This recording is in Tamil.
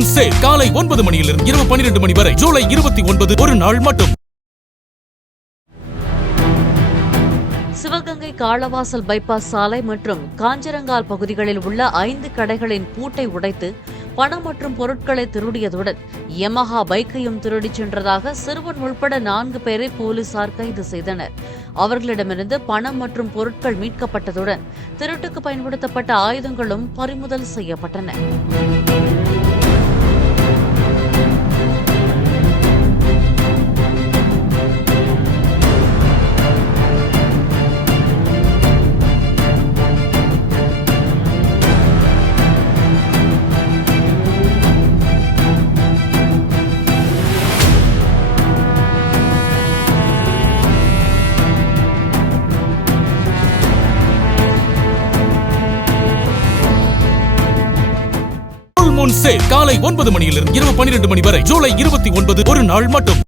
மூன் சேல் காலை 9 மணியிலிருந்து இரவு 12 மணி வரை. ஜூலை 29 ஒரு நாள் மட்டும். சிவகங்கை காளவாசல் பைபாஸ் சாலை மற்றும் காஞ்சரங்கால் பகுதிகளில் உள்ள 5 கடைகளின் பூட்டை உடைத்து பணம் மற்றும் பொருட்களை திருடியதுடன் யமஹா பைக்கையும் திருடிச் சென்றதாக சிறுவன் உள்பட 4 பேரை போலீசார் கைது செய்தனர். அவர்களிடமிருந்து பணம் மற்றும் பொருட்கள் மீட்கப்பட்டதுடன் திருட்டுக்கு பயன்படுத்தப்பட்ட ஆயுதங்களும் பறிமுதல் செய்யப்பட்டன. மூன் சேல் காலை 9 மணியிலிருந்து இரவு 12 மணி வரை. ஜூலை 29 ஒரு நாள் மட்டும்.